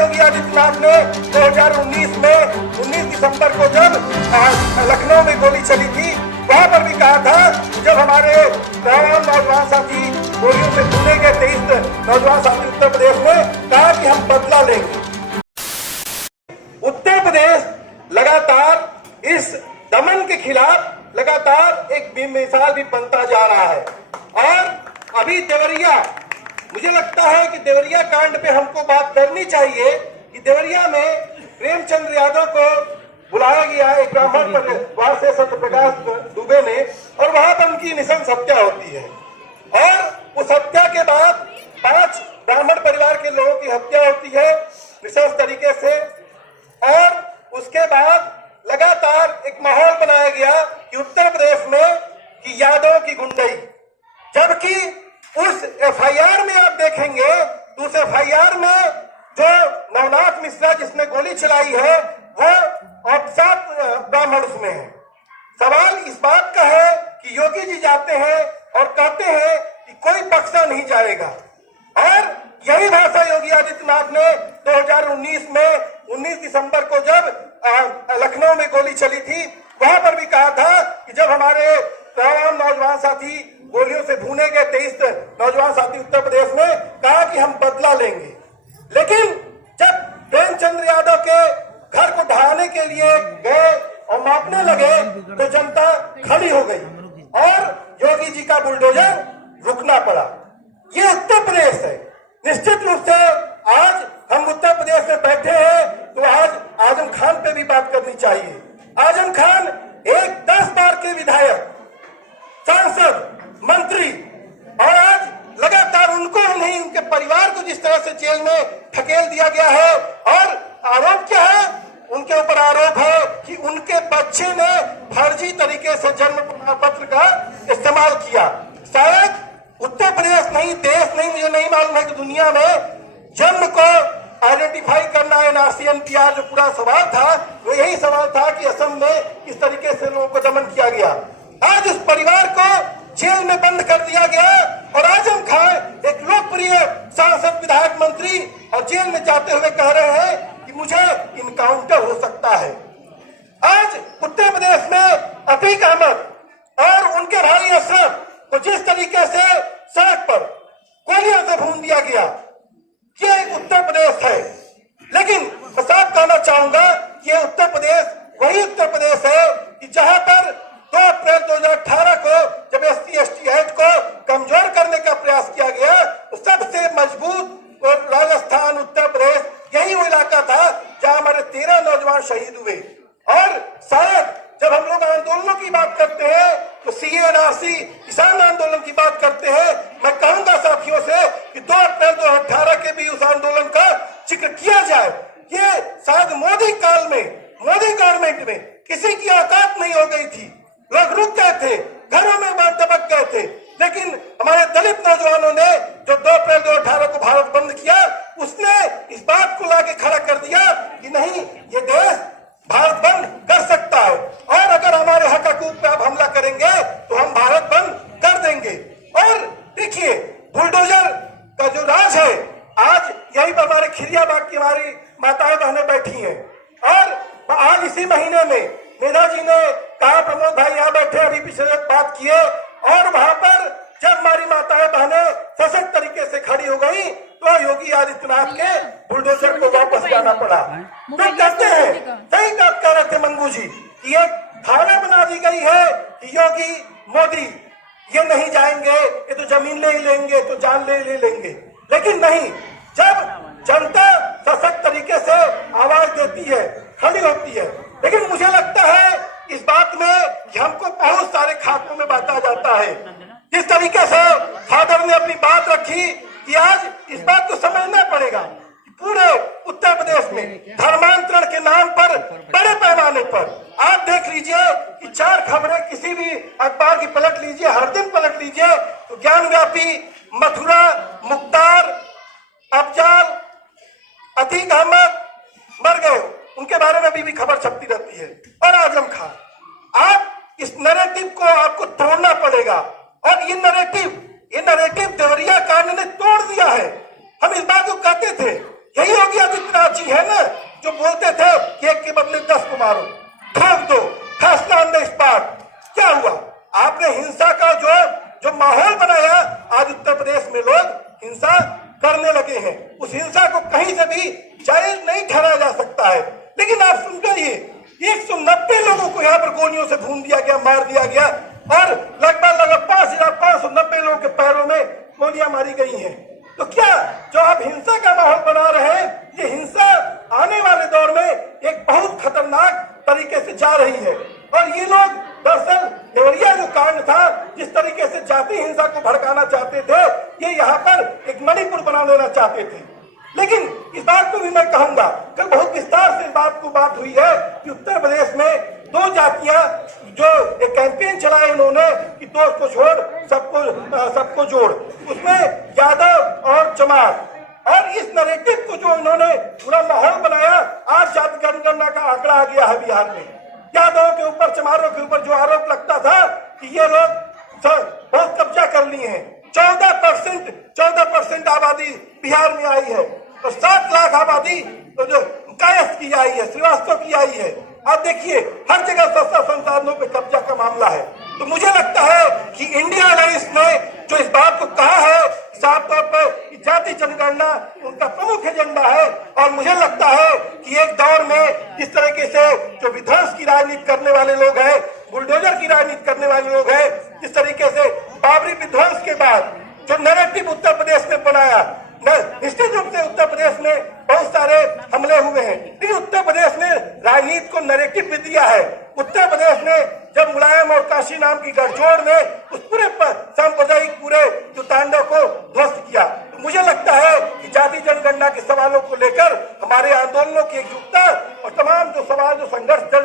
योगी आदित्यनाथ ने 2019 में 19 दिसंबर को जब लखनऊ में गोली चली थी, वहां पर भी कहा था, जब हमारे तमाम नौजवान साथी गोलियों से भूने गए 23 नौजवान साथी उत्तर प्रदेश में, कहा कि हम बदला लेंगे। उत्तर प्रदेश लगातार इस दमन के खिलाफ लगातार एक बेमिसाल भी बनता जा रहा है। और अभी देवरिया, मुझे लगता है कि देवरिया कांड पे हमको बात करनी चाहिए कि देवरिया में प्रेमचंद्र यादव को बुलाया गया एक ब्राह्मण परिवार से, सत्यप्रकाश दुबे ने, और वहां पर उनकी निशंस हत्या होती है। और उस हत्या के बाद 5 ब्राह्मण परिवार के लोगों की हत्या होती है निशंस तरीके से। और उसके बाद लगातार एक माहौल बनाया गया कि उत्तर प्रदेश में कि यादव की गुंडई, जबकि उस एफआईआर में आप देखेंगे तो उस एफआईआर में जो नवनाथ मिश्रा जिसने गोली चलाई है वो औपचात ब्राह्मण उसमें है। सवाल इस बात का है कि योगी जी जाते हैं और कहते हैं कि कोई बख्शा नहीं जाएगा, और यही भाषा योगी आदित्यनाथ ने 2019 में 19 दिसंबर को जब लखनऊ में गोली चली थी, वहां पर भी कहा था कि जब हमारे तमाम नौजवान साथी गोलियों से भूने गए 23 नौजवान साथी उत्तर प्रदेश में, कहा कि हम बदला लेंगे। लेकिन जब प्रेमचंद्र यादव के घर को ढहाने के लिए गए और मापने लगे तो जनता खड़ी हो गई और योगी जी का बुलडोजर रुकना पड़ा। ये उत्तर प्रदेश है। निश्चित रूप से आज हम उत्तर प्रदेश में बैठे हैं तो आज आजम खान पे भी बात करनी चाहिए। आजम खान एक 10 बार के विधायक, सांसद, मंत्री, और आज लगातार उनको ही नहीं उनके परिवार को जिस तरह से जेल में धकेल दिया गया है। और आरोप क्या है? उनके ऊपर आरोप है कि उनके बच्चे ने फर्जी तरीके से जन्म प्रमाण पत्र का इस्तेमाल किया। शायद उत्तर प्रदेश नहीं, देश नहीं, मुझे नहीं मालूम है कि दुनिया में जन्म को आइडेंटिफाई करना एनआरसी एनपीआर जो पूरा सवाल था, वो यही सवाल था कि असम में किस तरीके से लोगों को दमन किया गया। आज उस परिवार को जेल में बंद कर दिया गया और आजम खान एक लोकप्रिय सांसद, विधायक, मंत्री और जेल में जाते हुए कह रहे हैं कि मुझे इनकाउंटर हो सकता है। आज उत्तर प्रदेश में अतीक अहमद और उनके भाई अशरफ को जिस तरीके से सड़क पर गोलियों से भून दिया गया, ये उत्तर प्रदेश है। लेकिन मैं साफ कहना चाहूंगा कि ये उत्तर प्रदेश वही उत्तर प्रदेश है कि जहां पर 2 अप्रैल 2018 को जब SC/ST एक्ट को कमजोर करने का प्रयास किया गया तो सबसे मजबूत और राजस्थान, उत्तर प्रदेश, यही वो इलाका था जहां हमारे 13 नौजवान शहीद हुए। और शायद जब हम लोग आंदोलनों की बात करते हैं तो CA NRC किसान आंदोलन की बात करते हैं, मैं कहूंगा साथियों से कि 2 अप्रैल 2018 के भी उस आंदोलन का जिक्र किया जाए। ये शायद मोदी काल में, मोदी गवर्नमेंट में किसी की औकात नहीं हो गई थी। लोग रुक गए थे, घरों में दबक गए थे। लेकिन हमारे दलित नौजवानों ने जो 2 अप्रैल 2018 को भारत बंद किया, उसने इस बात को लाके खड़ा कर दिया कि नहीं, ये देश भारत बंद कर सकता है और अगर हमारे हक हकूक पे आप हमला करेंगे तो हम भारत बंद कर देंगे। और देखिए बुलडोजर का जो राज है, आज यहीं पर हमारे खिरियाबाग की हमारी माताएं बहनें बैठी हैं। और आज इसी महीने में नेताजी ने कहा, प्रमोद भाई यहाँ बैठे अभी पिछले बात किए, और वहां पर जब हमारी माताएं बहनें सशक्त तरीके से खड़ी हो गई तो योगी आदित्यनाथ के बुलडोजर को वापस जाना पड़ा। तो कहते हैं, सही बात कह रहे थे मंगू जी, कि ये धारा बना दी गई है कि योगी मोदी ये नहीं जाएंगे, ये तो जमीन ले ही लेंगे, तो जान ले लेंगे। लेकिन नहीं, जब जनता सशक्त तरीके से आवाज देती है, खड़ी होती है। लेकिन मुझे लगता है इस बात में कि हमको बहुत सारे खातों में बांटा जाता है। जिस तरीके से फादर ने अपनी बात रखी कि आज इस बात को समझना पड़ेगा कि पूरे उत्तर प्रदेश में धर्मांतरण के नाम पर बड़े पैमाने पर आप देख लीजिए कि 4 खबरें किसी भी अखबार की पलट लीजिए, हर दिन पलट लीजिए तो ज्ञानव्यापी, मथुरा, मुख्तार, अफजाल, अतीक अहमद मर गए, उनके बारे में भी खबर छपती रहती है। और आजम खान, आप इस नैरेटिव को आपको तोड़ना पड़ेगा। और ये नैरेटिव देवरिया कांड ने तोड़ दिया है। हम इस बात को कहते थे, यही योगी आदित्यनाथ जी है ना जो बोलते थे कि एक के बदले 10 को मारो, ठोक दो, फैसला ऑन द स्पॉट। क्या हुआ? आपने हिंसा का जो माहौल बनाया, आज उत्तर प्रदेश में लोग हिंसा करने लगे हैं। उस हिंसा को कहीं से भी जायज नहीं ठहराया जा सकता है। लेकिन आप सुन करिए, 190 लोगों को यहाँ पर गोलियों से भून दिया गया, मार दिया गया, और लगभग 5,590 लोगों के पैरों में गोलियां मारी गई हैं। तो क्या जो आप हिंसा का माहौल बना रहे हैं, ये हिंसा आने वाले दौर में एक बहुत खतरनाक तरीके से जा रही है। और ये लोग दरअसल देवरिया जो कांड था, जिस तरीके से जाति हिंसा को भड़काना चाहते थे, ये यहाँ पर एक मणिपुर बना देना चाहते थे। लेकिन इस बात को भी मैं कहूंगा, कल बहुत विस्तार से इस बात हुई है कि उत्तर प्रदेश में 2 जातियां जो एक कैंपेन चलाए इन्होंने कि दोस्त को छोड़ सबको जोड़, उसमें यादव और चमार, और इस नैरेटिव को जो इन्होंने पूरा माहौल बनाया, आज जाति जनगणना का आंकड़ा आ गया है बिहार में। यादवों के ऊपर, चमारों के ऊपर जो आरोप लगता था कि ये लोग बहुत कब्जा कर लिए हैं, 14% आबादी बिहार में आई है, तो 7 लाख आबादी तो जो कायस्थ की आई है, श्रीवास्तव की आई है। आप देखिए हर जगह सस्ता संसाधनों पे कब्जा का मामला है। तो मुझे लगता है कि इंडिया अलायंस ने जो इस बात को कहा है साफ तौर पर कि जाति जनगणना उनका प्रमुख एजेंडा है, और मुझे लगता है कि एक दौर में जिस तरीके से जो विध्वंस की राजनीति करने वाले लोग हैं, बुलडोजर की राजनीति करने वाले लोग हैं, जिस तरीके से बाबरी विध्वंस के बाद जो नैरेटिव उत्तर प्रदेश ने बनाया, निश्चित रूप से उत्तर प्रदेश में बहुत सारे हमले हुए हैं, लेकिन उत्तर प्रदेश ने राजनीति को नैरेटिव भी दिया है। उत्तर प्रदेश ने जब मुलायम और काशी नाम की गठजोड़ ने उस पूरे सांप्रदायिक पूरे जो तांडव को ध्वस्त किया, तो मुझे लगता है कि जाति जनगणना के सवालों को लेकर हमारे आंदोलनों की एकजुटता और तमाम जो सवाल जो संघर्ष जल